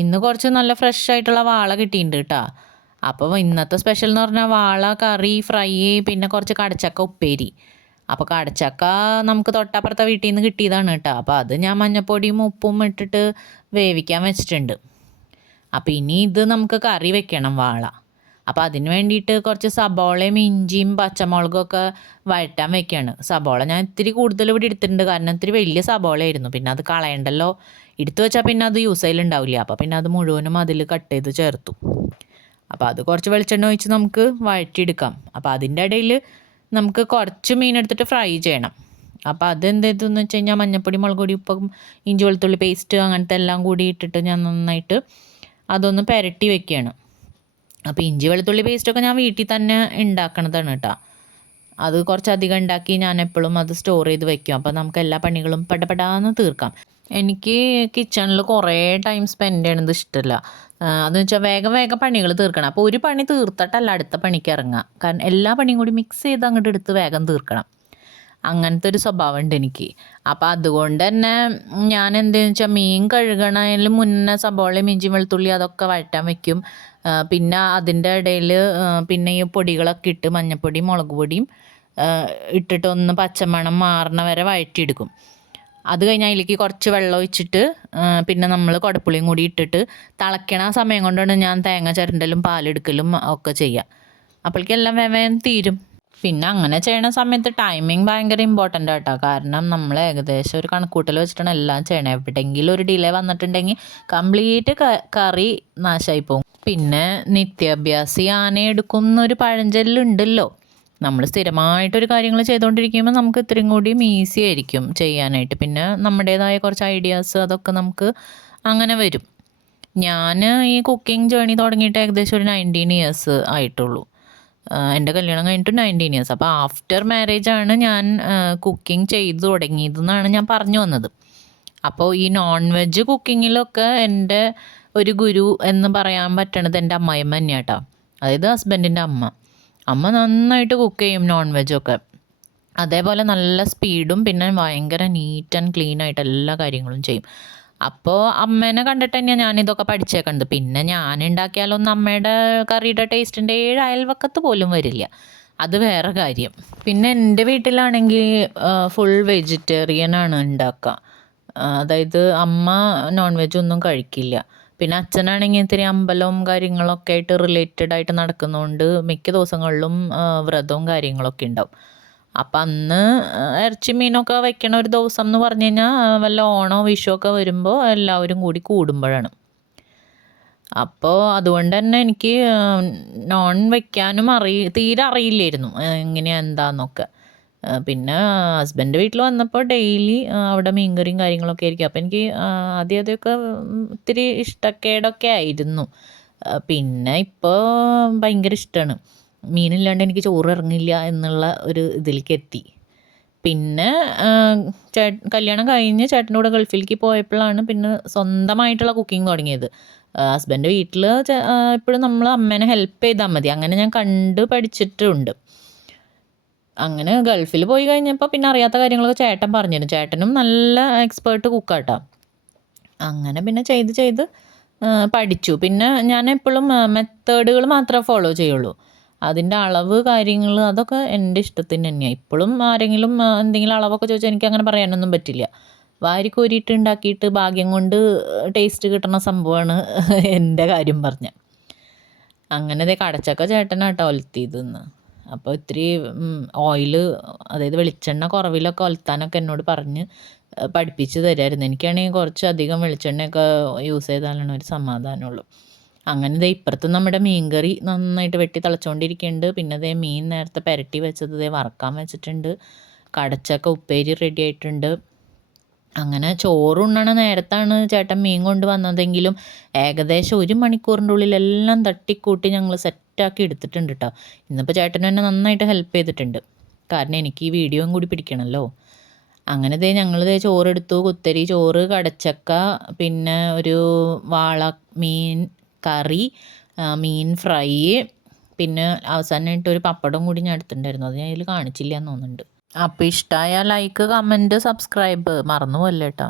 ഇന്ന് കുറച്ച് നല്ല ഫ്രഷ് ആയിട്ടുള്ള വാള കിട്ടിയിട്ടുണ്ട് കേട്ടോ. അപ്പോൾ ഇന്നത്തെ സ്പെഷ്യൽ എന്ന് പറഞ്ഞാൽ വാള കറി ഫ്രൈ, പിന്നെ കുറച്ച് കടച്ചക്ക ഉപ്പേരി. അപ്പോൾ കടച്ചക്ക നമുക്ക് തൊട്ടപ്പുറത്തെ വീട്ടിൽ നിന്ന് കിട്ടിയതാണ് കേട്ടോ. അപ്പോൾ അത് ഞാൻ മഞ്ഞപ്പൊടിയും ഉപ്പും ഇട്ടിട്ട് വേവിക്കാൻ വെച്ചിട്ടുണ്ട്. അപ്പോൾ ഇനി ഇത് നമുക്ക് കറി വെക്കണം വാള. അപ്പോൾ അതിന് വേണ്ടിയിട്ട് കുറച്ച് സബോളയും ഇഞ്ചിയും പച്ചമുളകും ഒക്കെ വഴറ്റാൻ വെക്കുകയാണ്. സബോള ഞാൻ ഇത്തിരി കൂടുതൽ ഇവിടെ എടുത്തിട്ടുണ്ട്, കാരണം ഇത്തിരി വലിയ സബോളയായിരുന്നു. പിന്നെ അത് കളയണ്ടല്ലോ, എടുത്തു വെച്ചാൽ പിന്നെ അത് യൂസ് ചെയ്യലുണ്ടാവില്ല. അപ്പോൾ പിന്നെ അത് മുഴുവനും അതിൽ കട്ട് ചെയ്ത് ചേർത്തു. അപ്പോൾ അത് കുറച്ച് വെളിച്ചെണ്ണ ഒഴിച്ച് നമുക്ക് വഴറ്റിയെടുക്കാം. അപ്പോൾ അതിൻ്റെ ഇടയിൽ നമുക്ക് കുറച്ച് മീനെടുത്തിട്ട് ഫ്രൈ ചെയ്യണം. അപ്പോൾ അതെന്ത് ചെയ്തെന്ന് വെച്ച് കഴിഞ്ഞാൽ മഞ്ഞപ്പൊടി, മുളക് പൊടി, ഉപ്പും ഇഞ്ചി വെളുത്തുള്ളി പേസ്റ്റ് അങ്ങനത്തെ എല്ലാം കൂടി ഇട്ടിട്ട് ഞാൻ നന്നായിട്ട് അതൊന്ന് പുരട്ടി വെക്കുകയാണ്. അപ്പോൾ ഇഞ്ചി വെളുത്തുള്ളി പേസ്റ്റൊക്കെ ഞാൻ വീട്ടിൽ തന്നെ ഉണ്ടാക്കണതാണ് കേട്ടോ. അത് കുറച്ചധികം ഉണ്ടാക്കി ഞാൻ എപ്പോഴും അത് സ്റ്റോർ ചെയ്ത് വെക്കും. അപ്പോൾ നമുക്ക് എല്ലാ പണികളും പടപടാന്ന് തീർക്കാം. എനിക്ക് കിച്ചണിൽ കുറേ ടൈം സ്പെൻഡ് ചെയ്യണത് ഇഷ്ടമല്ല. അതെന്ന് വെച്ചാൽ വേഗം വേഗം പണികൾ തീർക്കണം. അപ്പോൾ ഒരു പണി തീർത്തിട്ടല്ല അടുത്ത പണിക്ക് ഇറങ്ങുക. കാരണം എല്ലാ പണിയും കൂടി മിക്സ് ചെയ്ത് അങ്ങോട്ട് എടുത്ത് വേഗം തീർക്കണം. അങ്ങനത്തെ ഒരു സ്വഭാവം ഉണ്ട് എനിക്ക്. അപ്പോൾ അതുകൊണ്ട് തന്നെ ഞാൻ എന്താണെന്ന് വെച്ചാൽ മീൻ കഴുകണതിന് മുന്നേ സബോളയും ഇഞ്ചി വെളുത്തുള്ളി അതൊക്കെ വഴറ്റാൻ വെക്കും. പിന്നെ അതിൻ്റെ ഇടയിൽ പിന്നെ ഈ പൊടികളൊക്കെ ഇട്ട് മഞ്ഞൾപ്പൊടിയും മുളക് പൊടിയും ഇട്ടിട്ടൊന്ന് പച്ചമണം മാറണ വരെ വഴറ്റിയെടുക്കും. അത് കഴിഞ്ഞാൽ അതിലേക്ക് കുറച്ച് വെള്ളം ഒഴിച്ചിട്ട് പിന്നെ നമ്മൾ കുടപ്പുളിയും കൂടി ഇട്ടിട്ട് തിളയ്ക്കണ ആ സമയം കൊണ്ടാണ് ഞാൻ തേങ്ങ ചിരണ്ടലും പാലെടുക്കലും ഒക്കെ ചെയ്യുക. അപ്പോഴേക്കെല്ലാം വേഗം തീരും. പിന്നെ അങ്ങനെ ചെയ്യണ സമയത്ത് ടൈമിങ് ഭയങ്കര ഇമ്പോർട്ടൻ്റ് ആട്ടോ. കാരണം നമ്മൾ ഏകദേശം ഒരു കണക്കൂട്ടൽ വെച്ചിട്ടാണ് എല്ലാം ചെയ്യണം. എവിടെയെങ്കിലും ഒരു ഡിലേ വന്നിട്ടുണ്ടെങ്കിൽ കംപ്ലീറ്റ് കറി നാശമായി പോകും. പിന്നെ നിത്യാഭ്യാസി ആനയെടുക്കും എന്നൊരു പഴഞ്ചൊല്ലുണ്ടല്ലോ. നമ്മൾ സ്ഥിരമായിട്ടൊരു കാര്യങ്ങൾ ചെയ്തുകൊണ്ടിരിക്കുമ്പോൾ നമുക്ക് ഇത്രയും കൂടിയും ഈസി ആയിരിക്കും ചെയ്യാനായിട്ട്. പിന്നെ നമ്മുടേതായ കുറച്ച് ഐഡിയാസ് അതൊക്കെ നമുക്ക് അങ്ങനെ വരും. ഞാൻ ഈ കുക്കിംഗ് ജേണി തുടങ്ങിയിട്ട് ഏകദേശം ഒരു 19 ഇയേഴ്സ് ആയിട്ടുള്ളൂ. എൻ്റെ കല്യാണം കഴിഞ്ഞിട്ട് 19 ഇയേഴ്സ്. അപ്പോൾ ആഫ്റ്റർ മാരേജാണ് ഞാൻ കുക്കിംഗ് ചെയ്തു തുടങ്ങിയതെന്നാണ് ഞാൻ പറഞ്ഞു വന്നത്. അപ്പോൾ ഈ നോൺ വെജ് കുക്കിങ്ങിലൊക്കെ എൻ്റെ ഒരു ഗുരു എന്ന് പറയാൻ പറ്റണത് എൻ്റെ അമ്മായിയമ്മ തന്നെയാണ് കേട്ടോ. അതായത് ഹസ്ബൻഡിൻ്റെ അമ്മ. അമ്മ നന്നായിട്ട് കുക്ക് ചെയ്യും നോൺ വെജൊക്കെ. അതേപോലെ നല്ല സ്പീഡും പിന്നെ ഭയങ്കര നീറ്റ് ആൻഡ് ക്ലീൻ ആയിട്ട് എല്ലാ കാര്യങ്ങളും ചെയ്യും. അപ്പോൾ അമ്മേനെ കണ്ടിട്ട് തന്നെയാണ് ഞാനിതൊക്കെ പഠിച്ചേക്കണത്. പിന്നെ ഞാൻ ഉണ്ടാക്കിയാലൊന്നും അമ്മയുടെ കറിയുടെ ടേസ്റ്റിൻ്റെ 7 അയൽവക്കത്ത് പോലും വരില്ല. അത് വേറെ കാര്യം. പിന്നെ എൻ്റെ വീട്ടിലാണെങ്കിൽ ഫുൾ വെജിറ്റേറിയൻ ആണ് ഉണ്ടാക്കുക. അതായത് അമ്മ നോൺ വെജ് ഒന്നും കഴിക്കില്ല. പിന്നെ അച്ഛനാണെങ്കിൽ ഇത്തിരി അമ്പലവും കാര്യങ്ങളൊക്കെ ആയിട്ട് റിലേറ്റഡ് ആയിട്ട് നടക്കുന്നതുകൊണ്ട് മിക്ക ദിവസങ്ങളിലും വ്രതവും കാര്യങ്ങളൊക്കെ ഉണ്ടാവും. അപ്പം അന്ന് ഇറച്ചി മീനൊക്കെ വെക്കണ ഒരു ദിവസം എന്ന് പറഞ്ഞു കഴിഞ്ഞാൽ വല്ല ഓണോ വിഷുവോ ഒക്കെ വരുമ്പോൾ എല്ലാവരും കൂടി കൂടുമ്പോഴാണ്. അപ്പോൾ അതുകൊണ്ട് തന്നെ എനിക്ക് നോൺ വയ്ക്കാനും തീരെ അറിയില്ലായിരുന്നു എങ്ങനെയാണ് എന്താണെന്നൊക്കെ. പിന്നെ ഹസ്ബൻഡ് വീട്ടിൽ വന്നപ്പോൾ ഡെയിലി അവിടെ മീൻകറിയും കാര്യങ്ങളൊക്കെ ആയിരിക്കും. അപ്പോൾ എനിക്ക് ആദ്യമൊക്കെ ഇത്തിരി ഇഷ്ടക്കേടൊക്കെ ആയിരുന്നു. പിന്നെ ഇപ്പോൾ ഭയങ്കര ഇഷ്ടമാണ്. മീനില്ലാണ്ട് എനിക്ക് ചോറ് ഇറങ്ങില്ല എന്നുള്ള ഒരു ഇതിലേക്ക് എത്തി. പിന്നെ കല്യാണം കഴിഞ്ഞ് ചേട്ടൻ്റെ കൂടെ ഗൾഫിലേക്ക് പോയപ്പോഴാണ് പിന്നെ സ്വന്തമായിട്ടുള്ള കുക്കിംഗ് തുടങ്ങിയത്. ഹസ്ബൻഡ് വീട്ടിൽ എപ്പോഴും നമ്മൾ അമ്മേനെ ഹെൽപ്പ് ചെയ്താൽ മതി, അങ്ങനെ ഞാൻ കണ്ട് പഠിച്ചിട്ടുണ്ട്. അങ്ങനെ ഗൾഫിൽ പോയി കഴിഞ്ഞപ്പോൾ പിന്നെ അറിയാത്ത കാര്യങ്ങളൊക്കെ ചേട്ടൻ പറഞ്ഞിരുന്നു. ചേട്ടനും നല്ല എക്സ്പേർട്ട് കുക്കാട്ടോ. അങ്ങനെ പിന്നെ ചെയ്ത് പഠിച്ചു. പിന്നെ ഞാൻ എപ്പോഴും മെത്തേഡുകൾ മാത്രമേ ഫോളോ ചെയ്യുള്ളൂ. അതിൻ്റെ അളവ് കാര്യങ്ങൾ അതൊക്കെ എൻ്റെ ഇഷ്ടത്തിന് തന്നെയാണ്. ഇപ്പോഴും ആരെങ്കിലും എന്തെങ്കിലും അളവൊക്കെ ചോദിച്ചാൽ എനിക്ക് അങ്ങനെ പറയാനൊന്നും പറ്റില്ല. വാരിക്കോരിയിട്ട് ഉണ്ടാക്കിയിട്ട് ഭാഗ്യം കൊണ്ട് ടേസ്റ്റ് കിട്ടുന്ന സംഭവമാണ് എൻ്റെ കാര്യം പറഞ്ഞ. അങ്ങനെ കടച്ചക്ക ചേട്ടനാട്ടോ ഒലത്തിയതെന്ന്. അപ്പോൾ ഇത്തിരി ഓയിൽ, അതായത് വെളിച്ചെണ്ണ കുറവിലൊക്കെ ഒലത്താനൊക്കെ എന്നോട് പറഞ്ഞ് പഠിപ്പിച്ച് തരായിരുന്നു. എനിക്കാണെങ്കിൽ കുറച്ചധികം വെളിച്ചെണ്ണയൊക്കെ യൂസ് ചെയ്താലാണ് ഒരു സമാധാനമുള്ളൂ. അങ്ങനെ ഇപ്പുറത്ത് നമ്മുടെ മീൻകറി നന്നായിട്ട് വെട്ടി തിളച്ചുകൊണ്ടിരിക്കുന്നുണ്ട്. പിന്നെ മീൻ നേരത്തെ പുരട്ടി വെച്ചത് വറക്കാൻ വെച്ചിട്ടുണ്ട്. കടച്ചക്ക ഉപ്പേരി റെഡി ആയിട്ടുണ്ട്. അങ്ങനെ ചോറുണ്ണണ നേരത്താണ് ചേട്ടൻ മീൻ കൊണ്ട് വന്നതെങ്കിലും ഏകദേശം 1 മണിക്കൂറിൻ്റെ ഉള്ളിൽ എല്ലാം തട്ടിക്കൂട്ടി ഞങ്ങൾ സെറ്റാക്കി എടുത്തിട്ടുണ്ട് കേട്ടോ. ഇന്നിപ്പോൾ ചേട്ടനും എന്നെ നന്നായിട്ട് ഹെൽപ്പ് ചെയ്തിട്ടുണ്ട്. കാരണം എനിക്ക് ഈ വീഡിയോയും കൂടി പിടിക്കണമല്ലോ. അങ്ങനെ ഞങ്ങൾ ചോറെടുത്തു. കുത്തരി ചോറ്, കടച്ചക്ക, പിന്നെ ഒരു വാള മീൻ കറി, മീൻ ഫ്രൈ, പിന്നെ അവസാനമായിട്ട് ഒരു പപ്പടം കൂടി ഞാൻ എടുത്തിട്ടുണ്ടായിരുന്നു. അത് ഞാൻ ഇതിൽ കാണിച്ചില്ല എന്ന് തോന്നുന്നുണ്ട്. അപ്പോൾ ഇഷ്ടമായ ലൈക്ക്, കമൻറ്റ്, സബ്സ്ക്രൈബ് മറന്നു പോകല്ലേ കേട്ടോ.